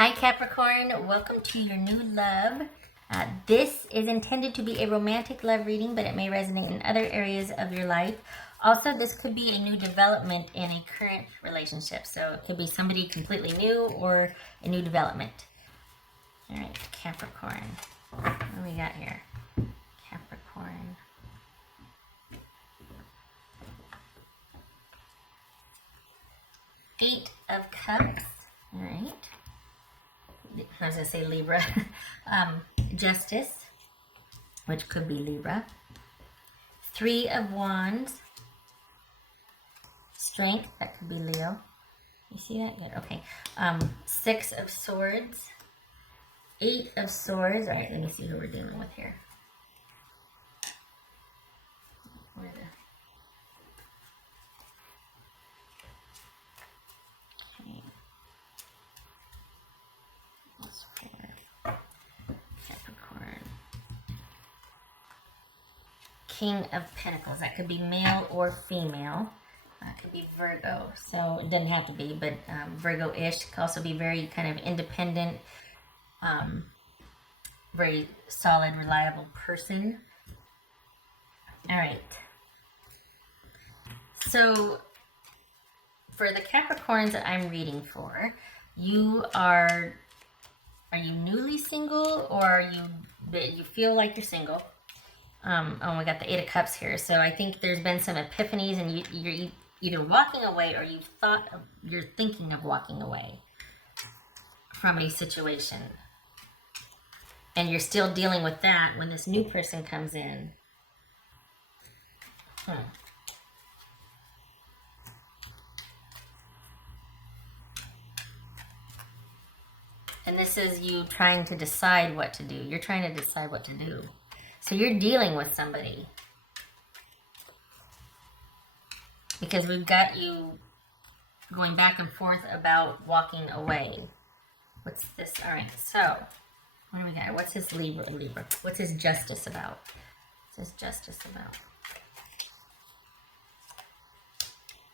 Hi Capricorn, welcome to your new love. This is intended to be a romantic love reading, but it may resonate in other areas of your life. Also, this could be a new development in a current relationship. So it could be somebody completely new or a new development. All right, Capricorn. What do we got here? Capricorn. Eight of Cups. All right. I was going to say Libra. Justice, which could be Libra. Three of Wands. Strength, that could be Leo. You see that? Good. Okay. Six of Swords. Eight of Swords. All right, let me see who we're dealing with here. Okay. Capricorn. King of Pentacles. That could be male or female. That could be Virgo. So it doesn't have to be, but Virgo-ish. Could also be very kind of independent, very solid, reliable person. All right. So for the Capricorns that I'm reading for, you are you newly single, or are you feel like you're single? Oh, we got the Eight of Cups here. So I think there's been some epiphanies, and you're either walking away, or you're thinking of walking away from a situation, and you're still dealing with that when this new person comes in. And this is you trying to decide what to do. You're trying to decide what to do. So you're dealing with somebody. Because we've got you going back and forth about walking away. What's this? All right, so what do we got? What's his Libra? What's his justice about? What's his justice about?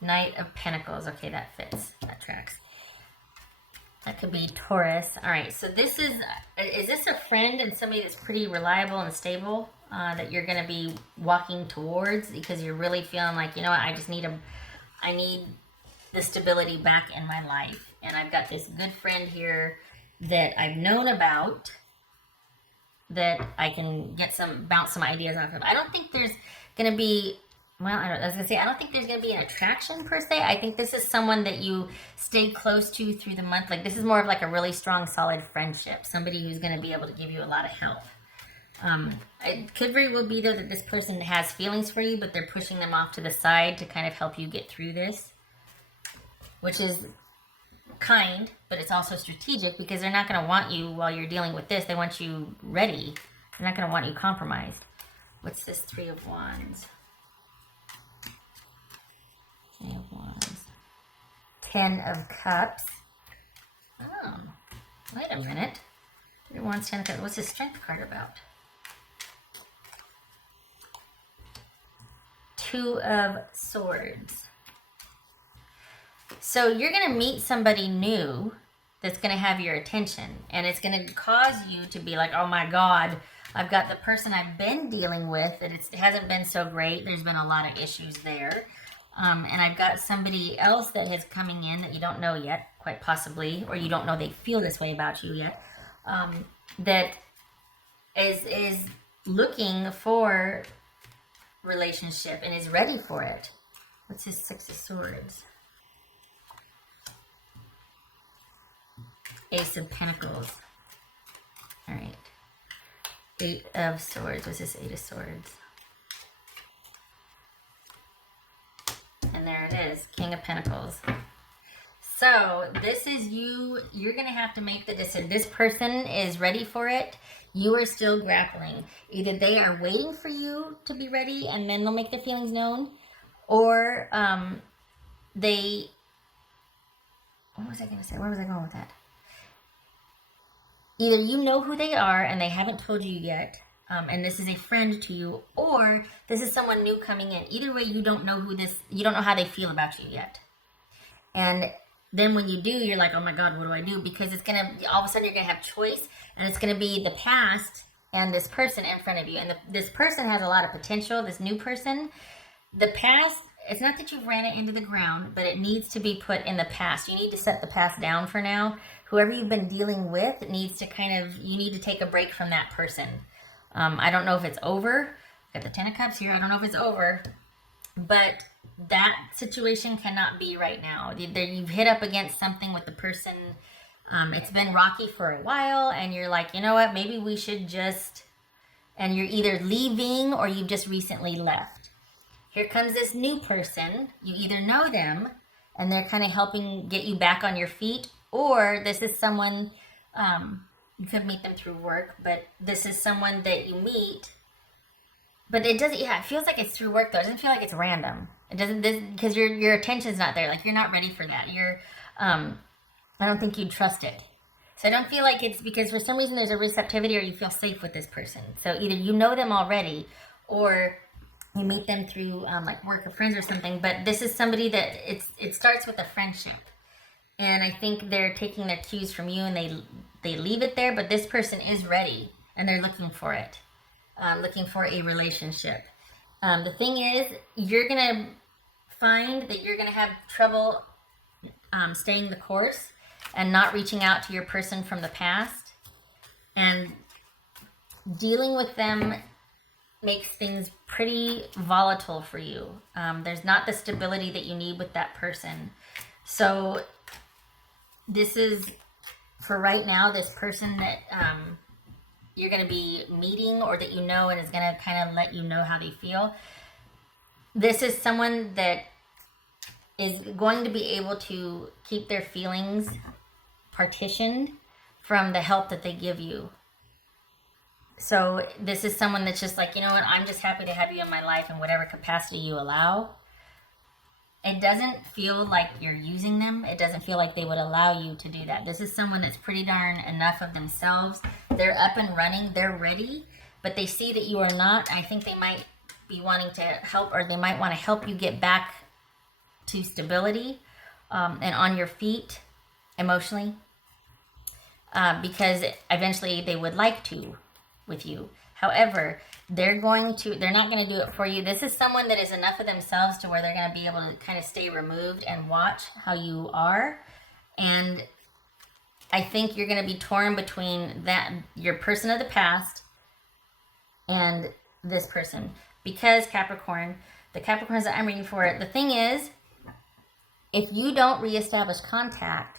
Knight of Pentacles. Okay, that fits. That tracks. That could be Taurus. All right, so is this a friend and somebody that's pretty reliable and stable that you're going to be walking towards, because you're really feeling like, you know what, I need the stability back in my life. And I've got this good friend here that I've known about that I can bounce some ideas off of. I don't think there's going to be, I don't think there's going to be an attraction per se. I think this is someone that you stay close to through the month. Like, this is more of like a really strong, solid friendship. Somebody who's going to be able to give you a lot of help. It could very well be, though, that this person has feelings for you, but they're pushing them off to the side to kind of help you get through this. Which is kind, but it's also strategic, because they're not going to want you while you're dealing with this. They want you ready. They're not going to want you compromised. What's this Three of Wands? Three of Wands. 10 of Cups. Oh, wait a minute. 3 of Wands, 10 of Cups. What's his Strength card about? 2 of Swords. So you're going to meet somebody new that's going to have your attention. And it's going to cause you to be like, oh my God, I've got the person I've been dealing with, and it hasn't been so great. There's been a lot of issues there. And I've got somebody else that is coming in that you don't know yet, quite possibly, or you don't know they feel this way about you yet, that is looking for relationship and is ready for it. What's his Six of Swords? Ace of Pentacles. All right. 8 of Swords. What's this Eight of Swords? And there it is, King of Pentacles. So this is you're going to have to make the decision. This person is ready for it. You are still grappling. Either they are waiting for you to be ready and then they'll make their feelings known, or what was I going to say? Where was I going with that? Either you know who they are and they haven't told you yet, and this is a friend to you, or this is someone new coming in. Either way, you don't know how they feel about you yet. And then when you do, you're like, oh my God, what do I do? Because it's gonna, all of a sudden you're gonna have choice, and it's gonna be the past and this person in front of you. And this person has a lot of potential, this new person. The past, it's not that you've ran it into the ground, but it needs to be put in the past. You need to set the past down for now. Whoever you've been dealing with needs to you need to take a break from that person. I don't know if it's over. Got the Ten of Cups here. I don't know if it's over, but that situation cannot be right now. You've hit up against something with the person. It's been rocky for a while, and you're like, you know what, maybe we should just, and you're either leaving or you've just recently left. Here comes this new person. You either know them and they're kind of helping get you back on your feet, or this is someone, you could meet them through work, but this is someone that you meet. But it doesn't, yeah, it feels like it's through work though. It doesn't feel like it's random. It doesn't, because your attention's not there. Like, you're not ready for that. I don't think you'd trust it. So I don't feel like it's because for some reason there's a receptivity, or you feel safe with this person. So either you know them already, or you meet them through like work or friends or something. But this is somebody that it starts with a friendship. And I think they're taking their cues from you, and they leave it there. But this person is ready, and they're looking for it. Looking for a relationship. The thing is, you're going to find that you're going to have trouble staying the course and not reaching out to your person from the past. And dealing with them makes things pretty volatile for you. There's not the stability that you need with that person. So this is, for right now, this person that you're going to be meeting, or that you know, and is going to kind of let you know how they feel. This is someone that is going to be able to keep their feelings partitioned from the help that they give you. So this is someone that's just like, you know what, I'm just happy to have you in my life in whatever capacity you allow. It doesn't feel like you're using them. It doesn't feel like they would allow you to do that. This is someone that's pretty darn enough of themselves. They're up and running. They're ready, but they see that you are not. I think they might be wanting to help, or they might want to help you get back to stability and on your feet emotionally, because eventually they would like to with you. However, they're not going to do it for you. This is someone that is enough of themselves to where they're going to be able to kind of stay removed and watch how you are. And I think you're going to be torn between your person of the past and this person. Because Capricorn, the Capricorns that I'm reading for, the thing is, if you don't reestablish contact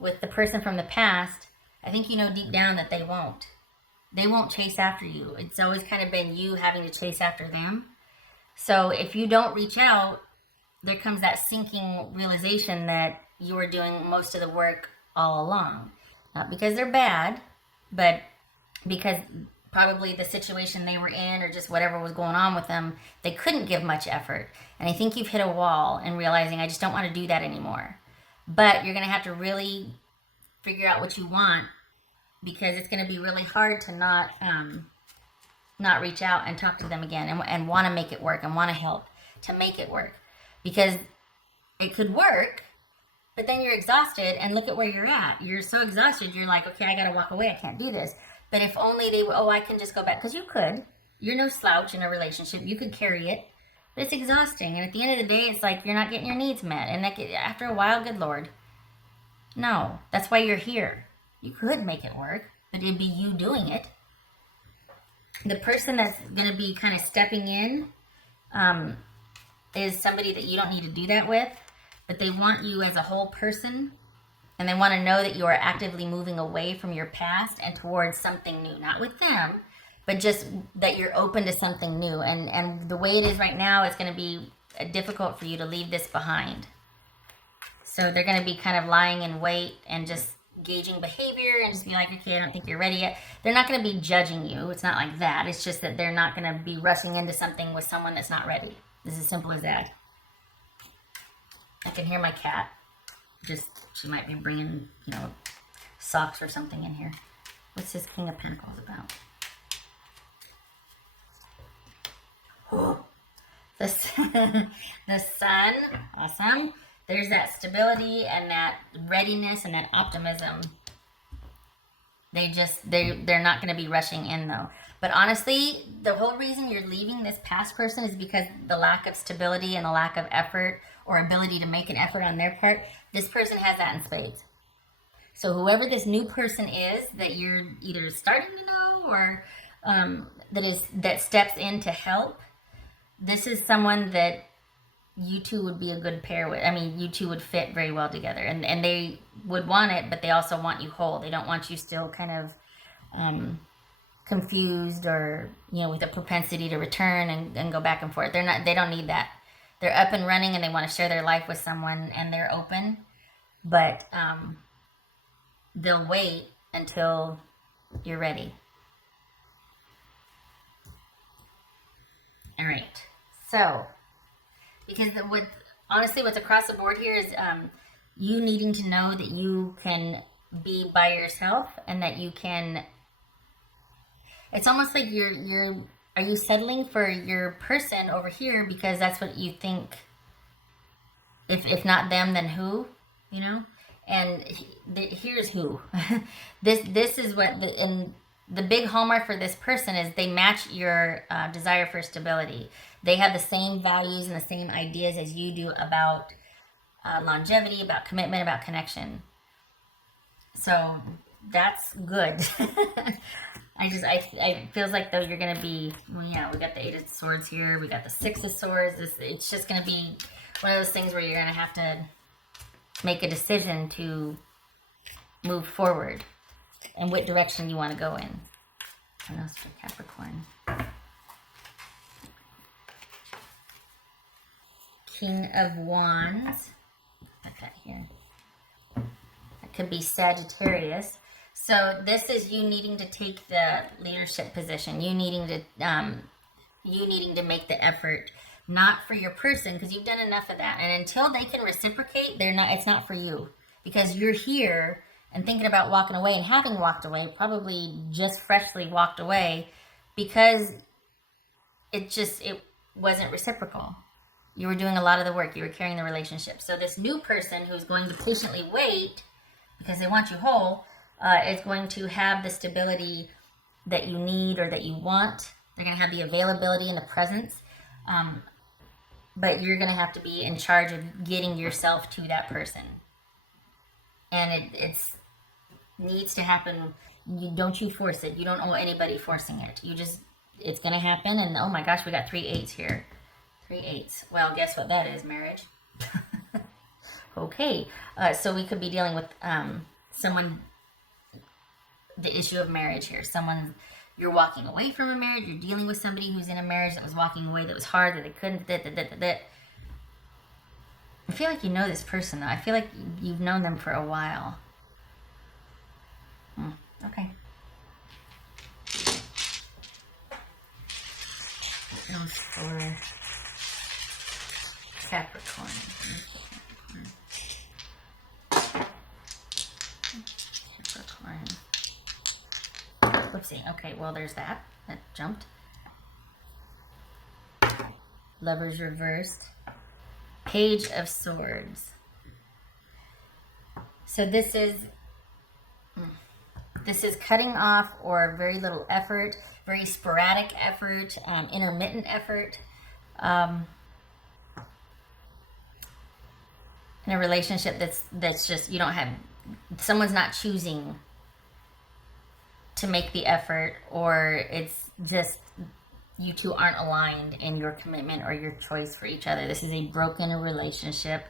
with the person from the past, I think you know deep down that they won't. They won't chase after you. It's always kind of been you having to chase after them. So if you don't reach out, there comes that sinking realization that you were doing most of the work all along. Not because they're bad, but because probably the situation they were in, or just whatever was going on with them, they couldn't give much effort. And I think you've hit a wall in realizing, I just don't want to do that anymore. But you're going to have to really figure out what you want, because it's going to be really hard to not reach out and talk to them again, and want to make it work, and want to help to make it work. Because it could work, but then you're exhausted, and look at where you're at. You're so exhausted, you're like, okay, I got to walk away. I can't do this. But if only they would, I can just go back. Because you could. You're no slouch in a relationship. You could carry it. But it's exhausting. And at the end of the day, it's like you're not getting your needs met. And after a while, good Lord. No. That's why you're here. You could make it work, but it'd be you doing it. The person that's going to be kind of stepping in is somebody that you don't need to do that with, but they want you as a whole person, and they want to know that you are actively moving away from your past and towards something new. Not with them, but just that you're open to something new. And the way it is right now, it's going to be difficult for you to leave this behind. So they're going to be kind of lying in wait and just gauging behavior, and just be like, okay, I don't think you're ready yet. They're not going to be judging you. It's not like that. It's just that they're not going to be rushing into something with someone that's not ready. It's as simple as that. I can hear my cat. She might be bringing, socks or something in here. What's this King of Pentacles about? Oh, the Sun. Awesome. there's that stability and that readiness and that optimism. They're not going to be rushing in though. But honestly, the whole reason you're leaving this past person is because the lack of stability and the lack of effort or ability to make an effort on their part. This person has that in spades. So whoever this new person is that you're either starting to know or that steps in to help, this is someone that you two would be a good pair with. I mean, you two would fit very well together, and they would want it, but they also want you whole. They don't want you still kind of confused or, you know, with a propensity to return and go back and forth. They don't need that. They're up and running and they want to share their life with someone and they're open, but they'll wait until you're ready. All right. So, because honestly, what's across the board here is you needing to know that you can be by yourself and that you can. It's almost like are you settling for your person over here because that's what you think? If not them, then who? You know. And here's who. This is what the big hallmark for this person is. They match your desire for stability. They have the same values and the same ideas as you do about longevity, about commitment, about connection. So that's good. I feels like though you're gonna be, well, yeah, we got the 8 of Swords here, we got the 6 of Swords. It's just gonna be one of those things where you're gonna have to make a decision to move forward and what direction you want to go in. What else for Capricorn? King of Wands. Put that here. That could be Sagittarius. So this is you needing to take the leadership position. You needing to make the effort, not for your person, because you've done enough of that. And until they can reciprocate, it's not for you, because you're here and thinking about walking away and having walked away, probably just freshly walked away, because it wasn't reciprocal. You were doing a lot of the work. You were carrying the relationship. So this new person who's going to patiently wait because they want you whole is going to have the stability that you need or that you want. They're going to have the availability and the presence. But you're going to have to be in charge of getting yourself to that person. And it's needs to happen. Don't you force it. You don't owe anybody forcing it. It's going to happen. And oh my gosh, we got 3 8s here. 3 8s. Well, guess what that is? Marriage. Okay. So we could be dealing with someone, the issue of marriage here. Someone, you're walking away from a marriage. You're dealing with somebody who's in a marriage that was walking away, that was hard, that they couldn't. I feel like you know this person, though. I feel like you've known them for a while. Okay. Those for Capricorn. Capricorn. Whoopsie. Okay, well, there's that. That jumped. Lovers reversed. Page of Swords. So this is cutting off or very little effort, very sporadic effort, intermittent effort. In a relationship that's just, you don't have, someone's not choosing to make the effort, or it's just you two aren't aligned in your commitment or your choice for each other. This is a broken relationship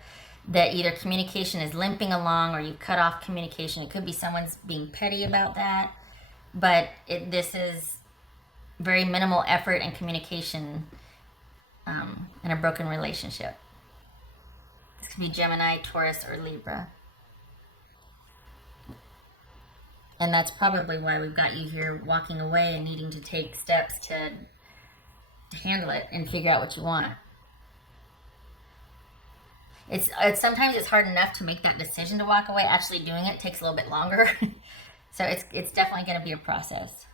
that either communication is limping along or you cut off communication. It could be someone's being petty about that, but this is very minimal effort and communication in a broken relationship. This could be Gemini, Taurus, or Libra. And that's probably why we've got you here walking away and needing to take steps to handle it and figure out what you want. It's sometimes it's hard enough to make that decision to walk away. Actually doing it takes a little bit longer. So it's definitely going to be a process.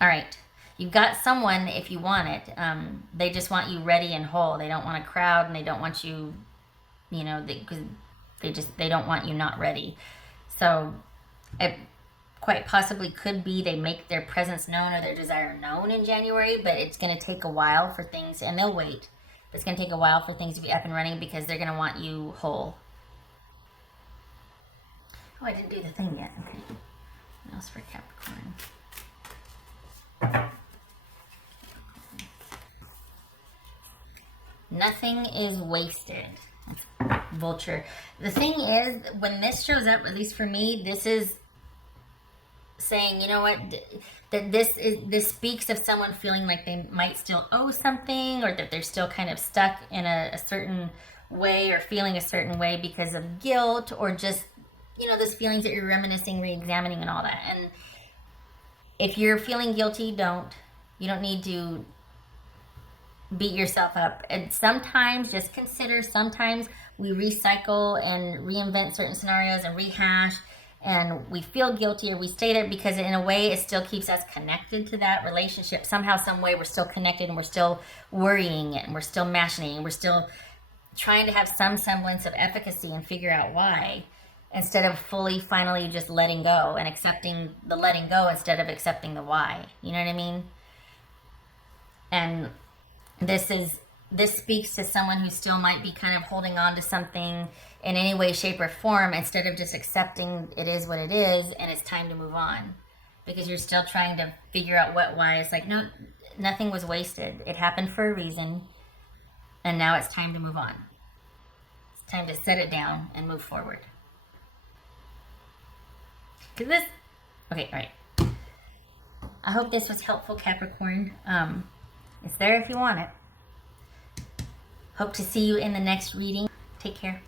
All right. You've got someone, if you want it, they just want you ready and whole. They don't want a crowd, and they don't want you you know, because they don't want you not ready. So it quite possibly could be they make their presence known or their desire known in January, but it's going to take a while for things, and they'll wait. It's going to take a while for things to be up and running because they're going to want you whole. Oh, I didn't do the thing yet. Okay. What else for Capricorn? Nothing is wasted. Vulture. The thing is, when this shows up, at least for me, this is saying, you know what, that this speaks of someone feeling like they might still owe something, or that they're still kind of stuck in a certain way, or feeling a certain way because of guilt, or just, you know, those feelings that you're reminiscing, re-examining, and all that. And if you're feeling guilty, you don't need to beat yourself up. And sometimes, just consider, sometimes we recycle and reinvent certain scenarios and rehash, and we feel guilty, or we stay there because in a way it still keeps us connected to that relationship. Somehow, some way, we're still connected, and we're still worrying it, and we're still machinating, and we're still trying to have some semblance of efficacy and figure out why, instead of fully, finally just letting go and accepting the letting go instead of accepting the why. You know what I mean? And this speaks to someone who still might be kind of holding on to something in any way, shape, or form, instead of just accepting it is what it is and it's time to move on. Because you're still trying to figure out why. It's like, no, nothing was wasted. It happened for a reason, and now it's time to move on. It's time to set it down and move forward. Okay, all right. I hope this was helpful, Capricorn. It's there if you want it. Hope to see you in the next reading. Take care.